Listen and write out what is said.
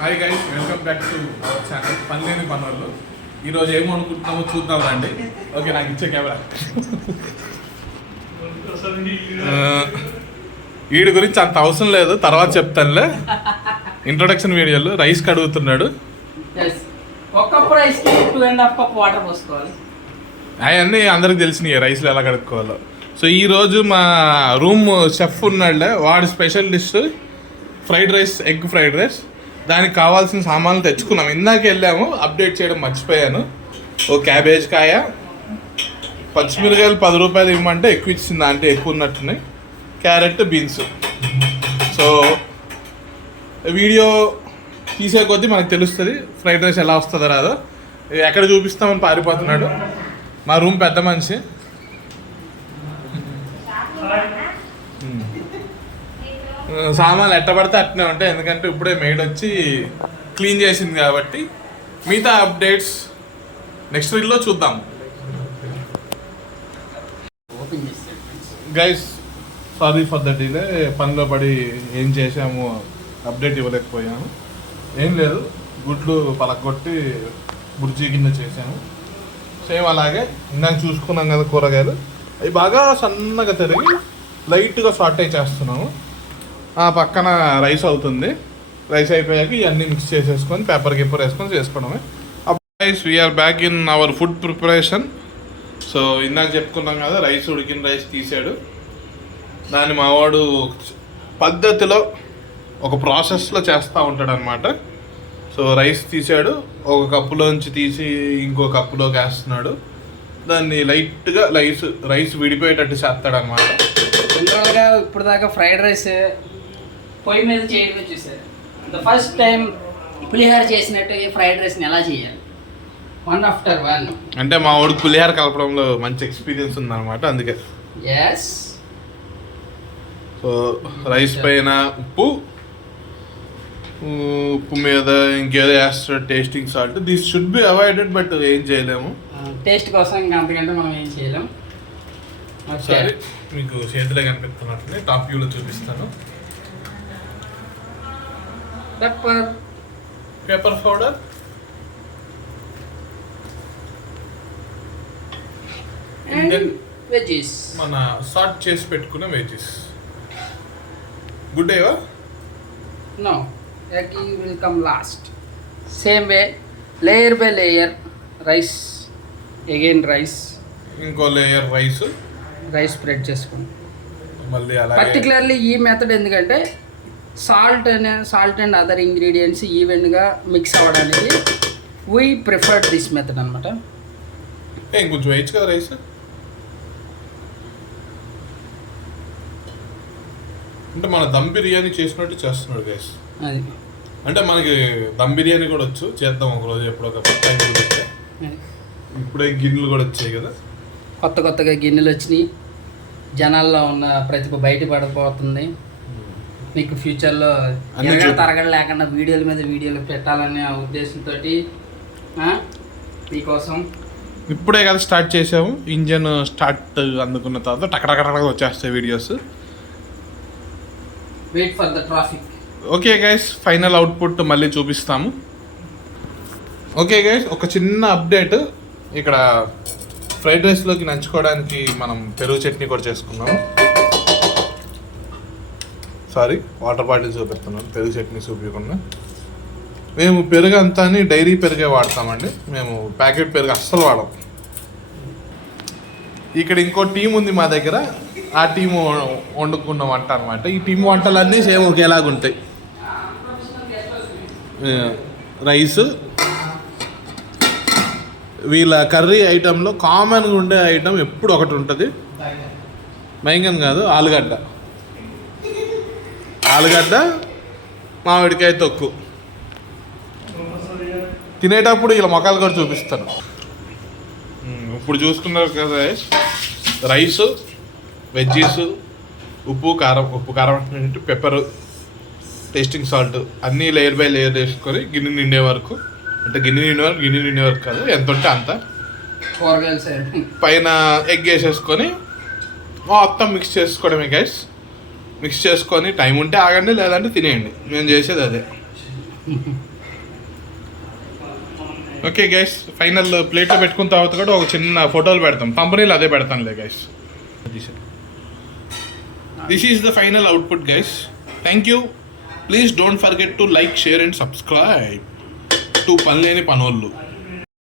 Hi guys, welcome back to our channel పనిలేని పనులు. ఈరోజు ఏమో అనుకుంటున్నామో చూద్దాం రండి. ఓకే, నాకు ఇచ్చే కెమెరా. వీడి గురించి అంత అవసరం లేదు, తర్వాత చెప్తానులే. ఇంట్రొడక్షన్ వీడియోలో రైస్ కడుగుతున్నాడు. అవన్నీ అందరికి తెలిసినాయి రైస్లో ఎలా కడుక్కోవాలో. సో ఈరోజు మా రూమ్ షెఫ్ ఉన్నాడులే, వాడి special dish fried rice, egg fried rice. దానికి కావాల్సిన సామాన్లు తెచ్చుకున్నాం. ఇందాక వెళ్ళాము, అప్డేట్ చేయడం మర్చిపోయాను. ఓ క్యాబేజ్ కాయ, పచ్చిమిరకాయలు 10 రూపాయలు ఇవ్వమంటే ఎక్కువ ఇచ్చింది, అంటే ఎక్కువ ఉన్నట్టున్నాయి. Carrot, beans. సో వీడియో తీసే కొద్దీ మనకు తెలుస్తుంది ఫ్రైడ్ రైస్ ఎలా వస్తుందో రాదో. ఎక్కడ చూపిస్తామని పారిపోతున్నాడు. మా రూమ్ పెద్ద మనిషి. సామాన్లు ఎట్టబడితే అట్నే ఉంటాయి, ఎందుకంటే ఇప్పుడే మెయిడ్ వచ్చి క్లీన్ చేసింది కాబట్టి. మిగతా అప్డేట్స్ నెక్స్ట్ వీక్లో చూద్దాం. Guys, sorry for the delay. పనిలో పడి ఏం చేసాము అప్డేట్ ఇవ్వలేకపోయాము. ఏం లేదు, గుడ్లు పలకొట్టి బుర్జీ కింద చేసాము. సేమ్ అలాగే ఇందాక చూసుకున్నాం కదా కూరగాయలు, అవి బాగా సన్నగా తిరిగి లైట్గా సాటే చేస్తున్నాము. ఆ పక్కన రైస్ అవుతుంది. రైస్ అయిపోయాక ఇవన్నీ మిక్స్ చేసేసుకొని పెప్పర్ గిప్పర్ వేసుకొని చేసుకోవడమే. Guys, we're back in our food preparation. So ఇందాక చెప్పుకున్నాం కదా, రైస్ ఉడికిన రైస్ తీసాడు. దాన్ని మావాడు పద్ధతిలో ఒక ప్రాసెస్లో చేస్తూ ఉంటాడు అనమాట. సో రైస్ తీసాడు, ఒక కప్పులోంచి తీసి ఇంకో కప్పులోకి వేస్తున్నాడు. దాన్ని లైట్గా రైస్ విడిపోయేటట్టు చేస్తాడు అనమాట. ఇప్పుడు దాకా ఫ్రైడ్ రైస్ పొయ్యి మీద చేయడమే చూసారు. ద ఫస్ట్ టైం పులిహోర చేసినట్టు ఫ్రైడ్ రైస్ని ఎలా చేయాలి, వన్ ఆఫ్టర్ వన్. అంటే మా వాడికి పులిహోర కలపడంలో మంచి ఎక్స్పీరియన్స్ ఉందన్నమాట, అందుకే. ఎస్. సో రైస్ పైన ఉప్పు మీద ఇంకేదో వేస్తాడు, tasting salt. This should be avoided, but ఏం చేయలేము. టేస్ట్ కోసం ఇంకా అంతకంటే మనం ఏం చేయలేము. సరే, మీకు చేతిలో కనిపిస్తున్నట్లే టాప్ వ్యూలో చూపిస్తాను. పెప్పర్ పౌడర్, వెజ్జీస్, మన సాట్ చేసి పెట్టుకున్న వెజ్జీస్. గుడ్ డేవా? No, egg will come last. Same way, layer by layer rice, again rice, ఇంకో లేయర్ రైస్ స్ప్రెడ్ చేసుకోండి. మళ్ళీ అలా. పర్టికులర్లీ ఈ మెథడ్ ఎందుకంటే సాల్ట్ అండ్ అదర్ ఇంగ్రీడియంట్స్ ఈవెన్గా మిక్స్ అవ్వడానికి వీ ప్రిఫర్డ్ దిస్ మెథడ్ అనమాట. ఇంకొంచెం వేయచ్చు కదా రైస్. అంటే మన దమ్ బిర్యానీ చేసినట్టు చేస్తున్నాడు గైస్. అది అంటే మనకి దమ్ బిర్యానీ కూడా వచ్చు, చేద్దాం ఒకరోజు ఎప్పుడొక టైం కుదిరితే. ఇప్పుడే గిన్నెలు కూడా వచ్చాయి కదా, కొత్తగా గిన్నెలు వచ్చినాయి. జనాల్లో ఉన్న ప్రతిభ బయటపడిపోతుంది. మీకు ఫ్యూచర్లో తరగడ లేకుండా వీడియోల మీద వీడియోలు పెట్టాలనే ఉద్దేశంతో మీకోసం ఇప్పుడే కదా స్టార్ట్ చేసాము. ఇంజన్ స్టార్ట్ అందుకున్న తర్వాత టకటకటగా వచ్చేస్తాయి videos. Wait for the traffic. Okay guys, final output మళ్ళీ చూపిస్తాము. ఓకే గైస్, ఒక చిన్న అప్డేట్. ఇక్కడ ఫ్రైడ్ రైస్లోకి నంచుకోవడానికి మనం పెరుగు చట్నీ కూడా చేసుకున్నాము. సారీ, వాటర్ బాటిల్ చూపిస్తున్నాను, పెరుగు చట్నీ చూపించకుండా. మేము పెరుగు అంతా డైరీ పెరుగే వాడతామండి. మేము ప్యాకెట్ పెరుగు అస్సలు వాడం. ఇక్కడ ఇంకో టీం ఉంది మా దగ్గర, ఆ టీము వండుకున్న వంట అనమాట. ఈ టీం వంటలన్నీ సేమ్ ఒకేలాగా ఉంటాయి. రైస్, వీళ్ళ కర్రీ ఐటెంలో కామన్గా ఉండే ఐటెం ఎప్పుడు ఒకటి ఉంటుంది. మైంగన్ కాదు, ఆలుగడ్డ, మామిడికాయ తొక్కు. తినేటప్పుడు ఇలా మొక్కలు కూడా చూపిస్తాను. ఇప్పుడు చూసుకున్నారు కదా, రైస్, వెజ్జీస్, ఉప్పు కారం, పెప్పరు, టేస్టింగ్ సాల్ట్ అన్నీ లేయర్ బై లేయర్ వేసుకొని గిన్నె నిండే వరకు కాదు, ఎంత ఉంటే అంత పైన ఎగ్ వేసేసుకొని మొత్తం మిక్స్ చేసుకోవడమే గైస్. మిక్స్ చేసుకొని టైం ఉంటే ఆగండి, లేదంటే తినేయండి. మేము చేసేది అదే. ఓకే గైస్, ఫైనల్ ప్లేట్లో పెట్టుకున్న తర్వాత కూడా ఒక చిన్న ఫోటోలు పెడతాం, కంపెనీలో అదే పెడతానులే guys. This is the final output guys. Thank you. Please don't forget to like, share and subscribe to పనిలేని పనోళ్ళు.